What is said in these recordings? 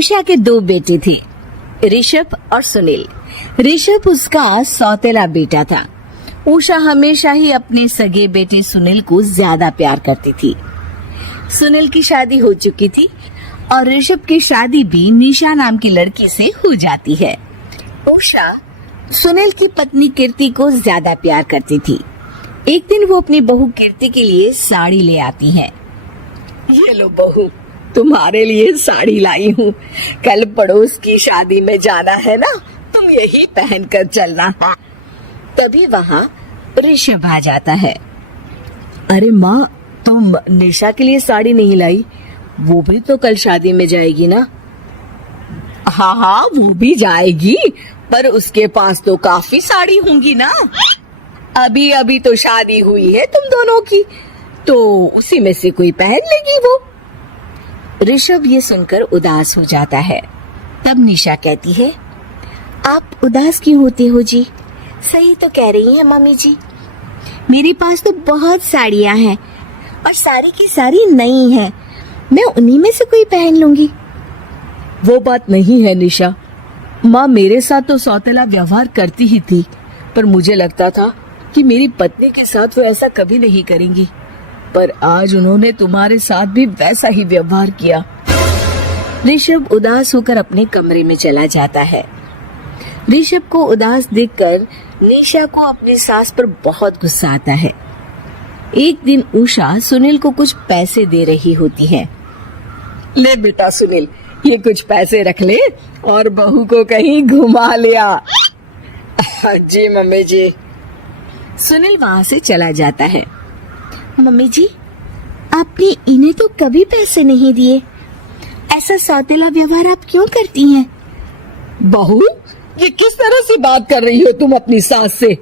उषा के दो बेटे थे, ऋषभ और सुनील। ऋषभ उसका सौतेला बेटा था। उषा हमेशा ही अपने सगे बेटे सुनील को ज्यादा प्यार करती थी। सुनील की शादी हो चुकी थी और ऋषभ की शादी भी निशा नाम की लड़की से हो जाती है। उषा सुनील की पत्नी कीर्ति को ज्यादा प्यार करती थी। एक दिन वो अपनी बहू कीर्ति के लिए साड़ी ले आती है। ये लो बहू, तुम्हारे लिए साड़ी लाई हूँ। कल पड़ोस की शादी में जाना है ना, तुम यही पहन कर चलना। तभी वहाँ ऋषभ आ जाता है। अरे माँ, तुम निशा के लिए साड़ी नहीं लाई? वो भी तो कल शादी में जाएगी ना? हाँ हाँ, वो भी जाएगी, पर उसके पास तो काफी साड़ी होंगी ना। अभी अभी तो शादी हुई है तुम दोनों की, तो उसी में से कोई पहन लेगी वो। ऋषभ ये सुनकर उदास हो जाता है। तब निशा कहती है, आप उदास क्यों होते हो जी? सही तो कह रही है मम्मी जी, मेरे पास तो बहुत साड़ियाँ हैं और सारी की सारी नई हैं। मैं उन्हीं में से कोई पहन लूंगी। वो बात नहीं है निशा, माँ मेरे साथ तो सौतेला व्यवहार करती ही थी, पर मुझे लगता था कि मेरी पत्नी के साथ वो ऐसा कभी नहीं करेंगी, पर आज उन्होंने तुम्हारे साथ भी वैसा ही व्यवहार किया। ऋषभ उदास होकर अपने कमरे में चला जाता है। ऋषभ को उदास देखकर निशा को अपनी सास पर बहुत गुस्सा आता है। एक दिन उषा सुनील को कुछ पैसे दे रही होती है। ले बेटा सुनील, ये कुछ पैसे रख ले और बहू को कहीं घुमा लिया। जी मम्मी जी। सुनील वहाँ से चला जाता है। मम्मी जी, आपने इन्हें तो कभी पैसे नहीं दिए, ऐसा सौतेला व्यवहार आप क्यों करती हैं? बहू, ये किस तरह से बात कर रही हो तुम अपनी सास से?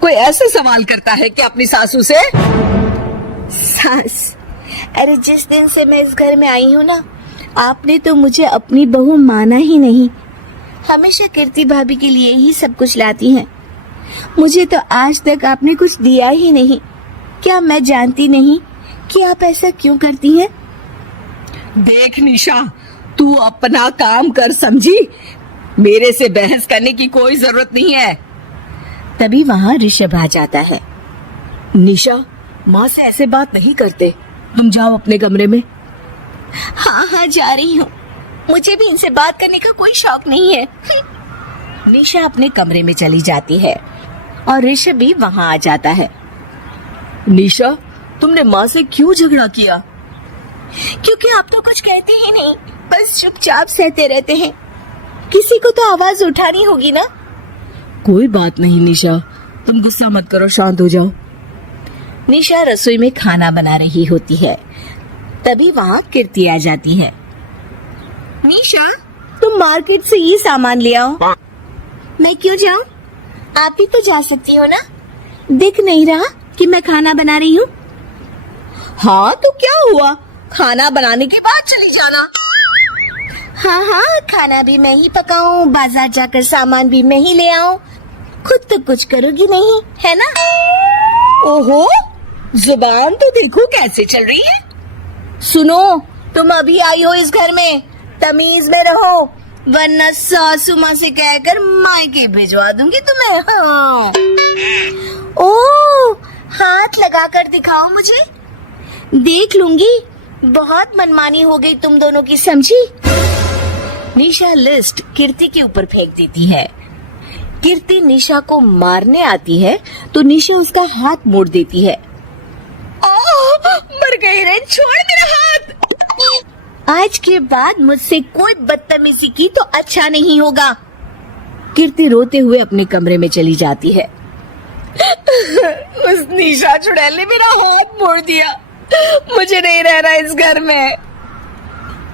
कोई ऐसे सवाल करता है कि अपनी सासू से? सास, अरे जिस दिन से मैं इस घर में आई हूँ ना, आपने तो मुझे अपनी बहू माना ही नहीं। हमेशा कीर्ति भाभी के लिए ही सब कुछ लाती हैं। मुझे तो आज तक आपने कुछ दिया ही नहीं। क्या मैं जानती नहीं कि आप ऐसा क्यों करती हैं? देख निशा, तू अपना काम कर, समझी? मेरे से बहस करने की कोई जरूरत नहीं है। तभी वहाँ ऋषभ आ जाता है। निशा, माँ से ऐसे बात नहीं करते, तुम जाओ अपने कमरे में। हाँ हाँ, जा रही हूँ, मुझे भी इनसे बात करने का कोई शौक नहीं है। निशा अपने कमरे में चली जाती है और ऋषभ भी वहाँ आ जाता है। निशा, तुमने माँ से क्यों झगड़ा किया? क्योंकि आप तो कुछ कहते ही नहीं, बस चुपचाप सहते रहते हैं। किसी को तो आवाज उठानी होगी ना। कोई बात नहीं निशा, तुम गुस्सा मत करो, शांत हो जाओ। निशा रसोई में खाना बना रही होती है। तभी वहाँ कीर्ति आ जाती है। निशा, तुम मार्केट से ये सामान ले आओ। मैं क्यों जाऊँ? आप भी तो जा सकती हो ना। दिख नहीं रहा कि मैं खाना बना रही हूँ? हाँ तो क्या हुआ, खाना बनाने के बाद चली जाना। हाँ हाँ, खाना भी मैं ही पकाऊं, बाजार जाकर सामान भी मैं ही ले आऊं। खुद तो कुछ करोगी नहीं, है ना? ओहो, जुबान तो देखो कैसे चल रही है। सुनो, तुम अभी आई हो इस घर में, तमीज में रहो, वरना सासू माँ से कहकर मायके भिजवा दूंगी तुम्हें। हाँ। ओह, हाथ लगाकर दिखाओ मुझे, देख लूंगी। बहुत मनमानी हो गई तुम दोनों की, समझी? निशा लिस्ट कीर्ति के ऊपर फेंक देती है। कीर्ति निशा को मारने आती है तो निशा उसका हाथ मोड़ देती है। मर गई रे, छोड़ मेरा हाथ। आज के बाद मुझसे कोई बदतमीजी की तो अच्छा नहीं होगा। कीर्ति रोते हुए अपने कमरे में चली जाती है। उस निशा चुड़ैल ने मेरा हाथ मोड़ दिया, मुझे नहीं रहना इस घर में।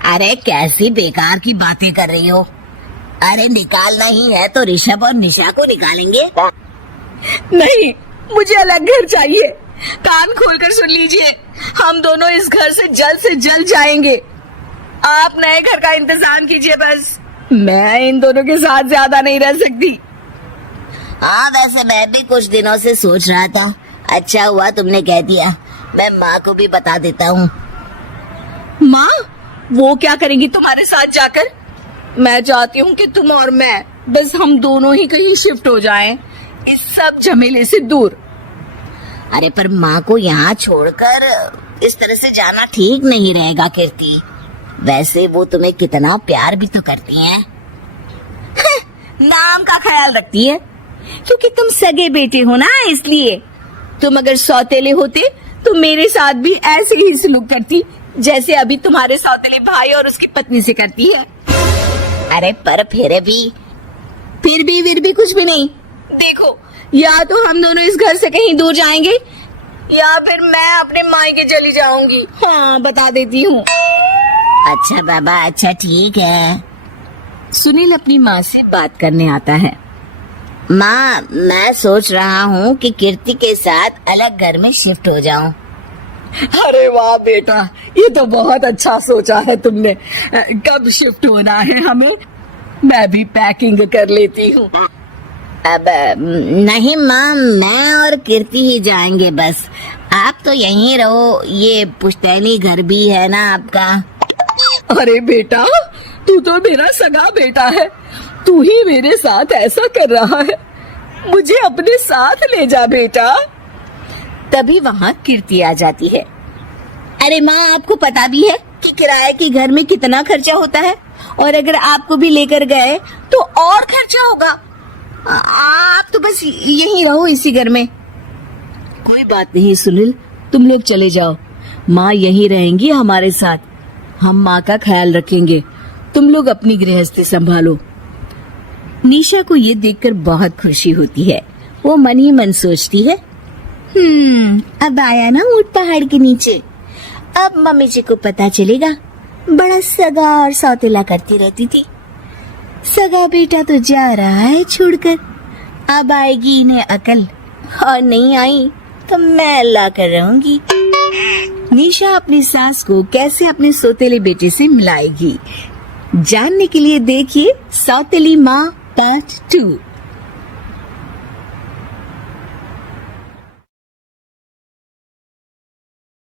अरे कैसी बेकार की बातें कर रही हो? अरे निकालना ही है तो ऋषभ और निशा को निकालेंगे। नहीं, मुझे अलग घर चाहिए। कान खोलकर सुन लीजिए, हम दोनों इस घर से जल्द जाएंगे। आप नए घर का इंतजाम कीजिए बस। मैं इन दोनों के साथ ज्यादा नहीं रह सकती। हाँ, वैसे मैं भी कुछ दिनों से सोच रहा था। अच्छा हुआ तुमने कह दिया, मैं माँ को भी बता देता हूँ। माँ, वो क्या करेंगी तुम्हारे साथ जाकर? मैं चाहती हूँ कि तुम और मैं बस हम दोनों ही कहीं शिफ्ट हो जाएं, इस सब झमेले से दूर। अरे पर माँ को यहाँ छोड़कर इस तरह से जाना ठीक नहीं रहेगा कीर्ति। वैसे वो तुम्हें कितना प्यार भी तो करती हैं। नाम का ख्याल रखती है क्योंकि तुम सगे बेटे हो ना, इसलिए। तुम अगर सौतेले होते तो मेरे साथ भी ऐसे ही सलूक करती जैसे अभी तुम्हारे सौतेले भाई और उसकी पत्नी से करती है। अरे पर फिर भी कुछ भी नहीं। देखो, या तो हम दोनों इस घर से कहीं दूर जाएंगे या फिर मैं अपने मायके चली जाऊंगी। हाँ, बता देती हूँ। अच्छा बाबा, अच्छा ठीक है। सुनील अपनी माँ से बात करने आता है। माँ, मैं सोच रहा हूँ कि कीर्ति के साथ अलग घर में शिफ्ट हो जाऊं। अरे वाह बेटा, ये तो बहुत अच्छा सोचा है तुमने। कब शिफ्ट होना है हमें? मैं भी पैकिंग कर लेती हूँ। अब नहीं माँ, मैं और कीर्ति ही जाएंगे बस। आप तो यहीं रहो, ये पुश्तैनी घर भी है ना आपका। अरे बेटा, तू तो मेरा सगा बेटा है, तू ही मेरे साथ ऐसा कर रहा है। मुझे अपने साथ ले जा बेटा। तभी वहाँ कीर्ति आ जाती है। अरे माँ, आपको पता भी है कि किराए के घर में कितना खर्चा होता है, और अगर आपको भी लेकर गए तो और खर्चा होगा। आप तो बस यहीं रहो इसी घर में। कोई बात नहीं सुनील, तुम लोग चले जाओ, माँ यहीं रहेंगी हमारे साथ। हम माँ का ख्याल रखेंगे, तुम लोग अपनी गृहस्थी संभालो। निशा को ये देखकर बहुत खुशी होती है। वो मन ही मन सोचती है, अब आया ना ऊंट पहाड़ के नीचे। अब मम्मी जी को पता चलेगा, बड़ा सगा और सौतेला करती रहती थी। सगा बेटा तो जा रहा है छोड़कर, अब आएगी इन्हें अकल, और नहीं आई तो मैं ला कर रहूंगी। निशा अपनी सास को कैसे अपने सौतेले बेटे से मिलाएगी, जानने के लिए देखिए सौतेली माँ पार्ट 2।